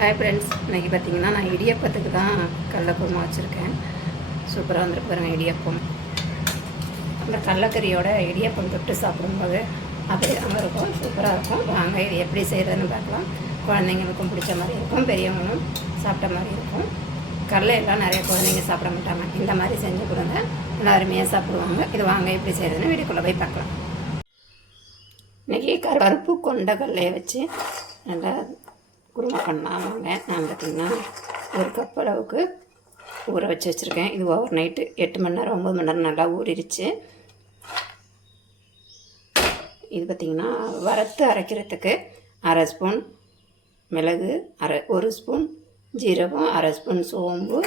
Hi friends, இன்றைக்கி பார்த்திங்கன்னா நான் இடியப்பத்துக்கு தான் கடலக்குருமா வச்சுருக்கேன். சூப்பராக வந்துருக்கு பாருங்கள் இடியப்பம். அந்த கடலக்கறியோட இடியப்பம் தொட்டு சாப்பிடும்போது அப்படியே அங்கே இருக்கும், சூப்பராக இருக்கும். வாங்க இது எப்படி செய்கிறதுன்னு பார்க்கலாம். குழந்தைங்களுக்கும் பிடிச்ச மாதிரி இருக்கும், பெரியவங்களும் சாப்பிட்ட மாதிரி இருக்கும். கடலை எல்லாம் நிறைய குழந்தைங்க சாப்பிட மாட்டாங்க. இந்த மாதிரி செஞ்சு கொடுங்க, நல்லா அருமையாக சாப்பிடுவாங்க. இது வாங்க எப்படி செய்கிறதுன்னு வீட்டுக்குள்ளே போய் பார்க்கலாம். இன்றைக்கி கருப்பு கொண்ட கடலையை வச்சு நல்லா குருமா பண்ணாமங்க. நான் பார்த்திங்கன்னா ஒரு கப் அளவுக்கு ஊற வச்சு வச்சுருக்கேன். இது ஓவர் நைட்டு 8 மணி நேரம் 9 மணி நேரம் நல்லா ஊறிடுச்சு. இது பார்த்திங்கன்னா வறுத்து அரைக்கிறதுக்கு 1/2 ஸ்பூன் மிளகு, 1 ஸ்பூன் ஜீரகம், 1/2 ஸ்பூன் சோம்பு,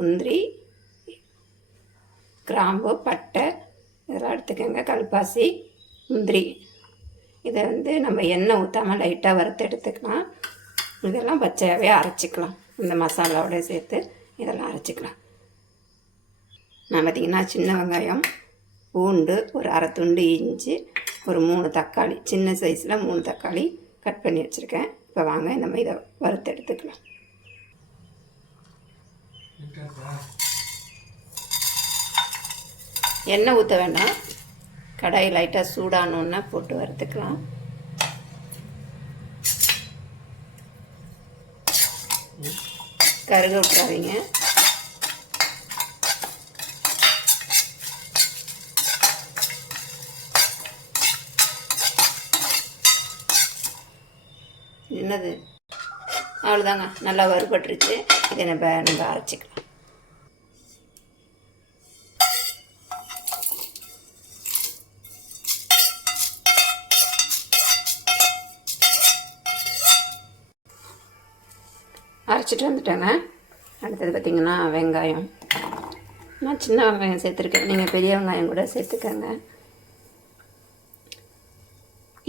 முந்திரி, கிராம்பு, பட்டை இதெல்லாம் எடுத்துக்கோங்க. கல்பாசி, முந்திரி இதை நம்ம எண்ணெய் ஊற்றாமல் லைட்டாக வறுத்து எடுத்துக்கலாம். இதெல்லாம் பச்சையாகவே அரைச்சிக்கலாம். இந்த மசாலாவோட சேர்த்து இதெல்லாம் அரைச்சிக்கலாம். நான் பார்த்திங்கன்னா சின்ன வெங்காயம், பூண்டு, ஒரு 1/2 துண்டு இஞ்சி, ஒரு 3 தக்காளி, சின்ன சைஸில் 3 தக்காளி கட் பண்ணி வச்சுருக்கேன். இப்போ வாங்க நம்ம இதை வறுத்து எடுத்துக்கலாம். எண்ணெய் ஊற்ற வேண்டாம், கடாய் லைட்டாக சூடானோன்னா போட்டு வறுத்துக்கலாம். கருக விட்டுறாதீங்க. என்னது அவ்வளோதாங்க, நல்லா வறுபட்டுருச்சு. இதை நம்ம அரைச்சிக்கலாம். அரைச்சிட்டு வந்துட்டேங்க. அடுத்தது பார்த்திங்கன்னா வெங்காயம். நான் சின்ன வெங்காயம் சேர்த்துருக்கேன், நீங்கள் பெரிய வெங்காயம் கூட சேர்த்துக்கங்க.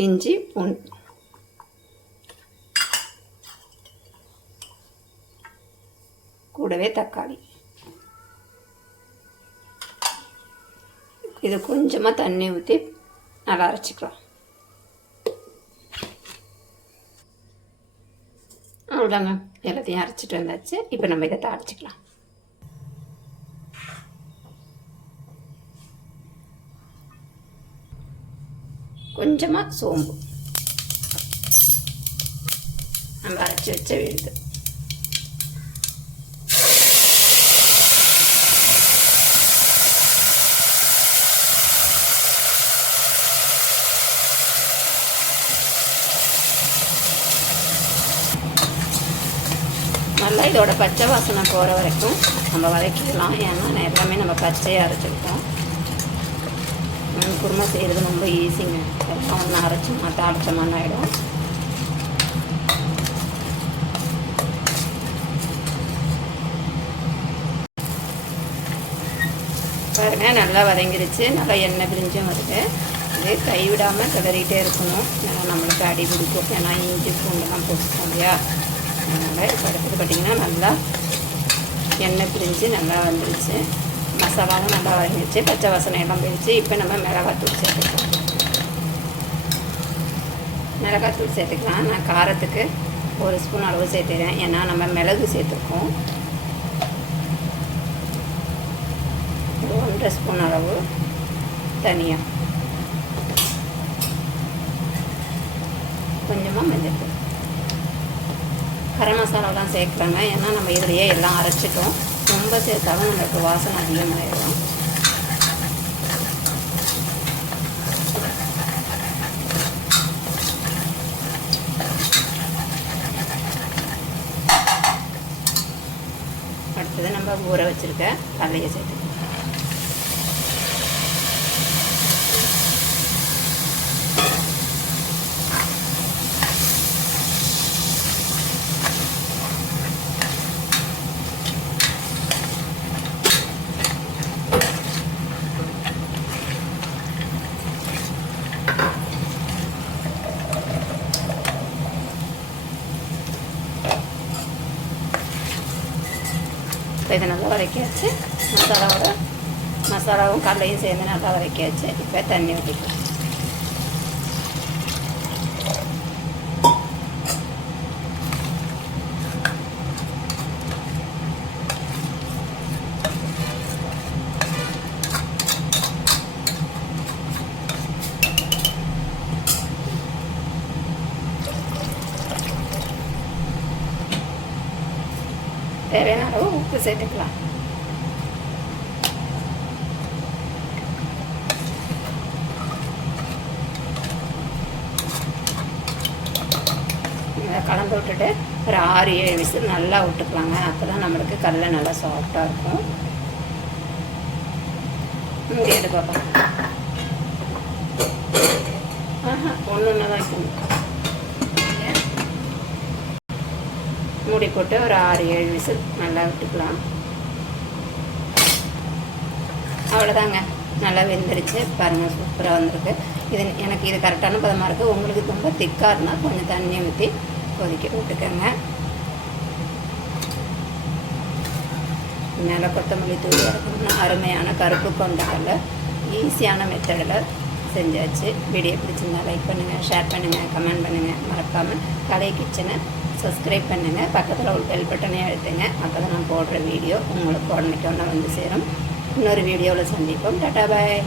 இஞ்சி, பூண்டு, கூடவே தக்காளி. இது கொஞ்சமாக தண்ணி ஊற்றி நல்லா அரைச்சிக்கலாம். அவ்வளோதாங்க, எல்லாத்தையும் அரைச்சிட்டு வந்தாச்சு. இப்போ நம்ம இதை தாளிச்சிக்கலாம். கொஞ்சமாக சோம்பு, நம்ம அரைச்சி வச்ச விழுது, நல்லா இதோட பச்சை வாசனை போகிற வரைக்கும் நம்ம வதக்கிக்கலாம். ஏன்னா எல்லாமே நம்ம பச்சையாக அரைச்சிருக்கோம். குருமா செய்கிறது ரொம்ப ஈஸிங்க. எல்லாம் ஒன்று அரைச்சோமா தாளிச்சோமான்னு ஆகிடும். பாருங்கள், நல்லா வதங்கிருச்சு. நல்லா எண்ணெய் பிரிஞ்சும் வருது. இது கைவிடாமல் கிளறிகிட்டே இருக்கணும், ஏன்னா நம்மளுக்கு அடி பிடிக்கும். ஏன்னா இஞ்சி பூண்டெல்லாம் போட்டுக்கோம் இல்லையா. அதனால் இப்போ அடுத்தது பார்த்திங்கன்னா நல்லா எண்ணெய் பிரிஞ்சு நல்லா வந்துருச்சு. மசாலாவும் நல்லா வதங்கிடுச்சு, பச்சை வாசனை எல்லாம் போயிடுச்சு. இப்போ நம்ம மிளகாத்தூள் சேர்த்துக்கலாம். மிளகாத்தூள் சேர்த்துக்கலாம். நான் காரத்துக்கு 1 ஸ்பூன் அளவு சேர்த்துக்கிறேன், ஏன்னா நம்ம மிளகு சேர்த்துருக்கோம். 1/2 ஸ்பூன் அளவு தனியா, கொஞ்சமாக மஞ்சள். கரம் மசாலாலாம் சேர்க்குறாங்க, ஏன்னா நம்ம இதிலையே எல்லாம் அரைச்சிட்டோம். ரொம்ப சேர்த்தாலும் நம்மளுக்கு வாசனை அதிகமாகிடும். அடுத்தது நம்ம ஊற வச்சுருக்க கடலையை சேர்த்துக்கலாம். இதை நல்லா வதக்கியாச்சு. மசாலாவும் கடலையும் சேர்ந்து நல்லா வதக்கியாச்சு. இப்போ தண்ணி ஊற்றிக்கலாம். தேவையான அளவு உப்பு சேர்த்துக்கலாம். கலந்து விட்டுட்டு ஒரு 6-7 விசில் நல்லா விட்டுக்கலாங்க. அப்போ தான் நம்மளுக்கு கடலை நல்லா சாஃப்டாக இருக்கும். மூடி எடுப்பாப்பா. ஒன்று தான் வைக்கணும். மூடி போட்டு ஒரு 6-7 விசில் நல்லா விட்டுக்கலாம். அவ்வளோதாங்க, நல்லா வெந்துருச்சு பாருங்கள், சூப்பராக வந்திருக்கு. எனக்கு இது கரெக்டான பதமாக இருக்குது. உங்களுக்கு ரொம்ப திக்காக இருந்தால் கொஞ்சம் தண்ணியை ஊற்றி கொதிக்க விட்டுக்கோங்க. மேலே கொத்தமல்லி தூள் இறக்கணும்னா அருமையான கருப்பு கொண்டக்கடலை ஈஸியான மெத்தடில் செஞ்சாச்சு. வீடியோ பிடிச்சிருந்தா லைக் பண்ணுங்கள், ஷேர் பண்ணுங்கள், கமெண்ட் பண்ணுங்கள். மறக்காமல் கலை கிச்சனை சப்ஸ்கிரைப் பண்ணுங்கள். பக்கத்தில் ஒரு பெல் பட்டனே அழுத்துங்க. அப்போ தான் நான் போடுற வீடியோ உங்களுக்கு உடனே வந்து சேரும். இன்னொரு வீடியோவில் சந்திப்போம். டாடா பாய்.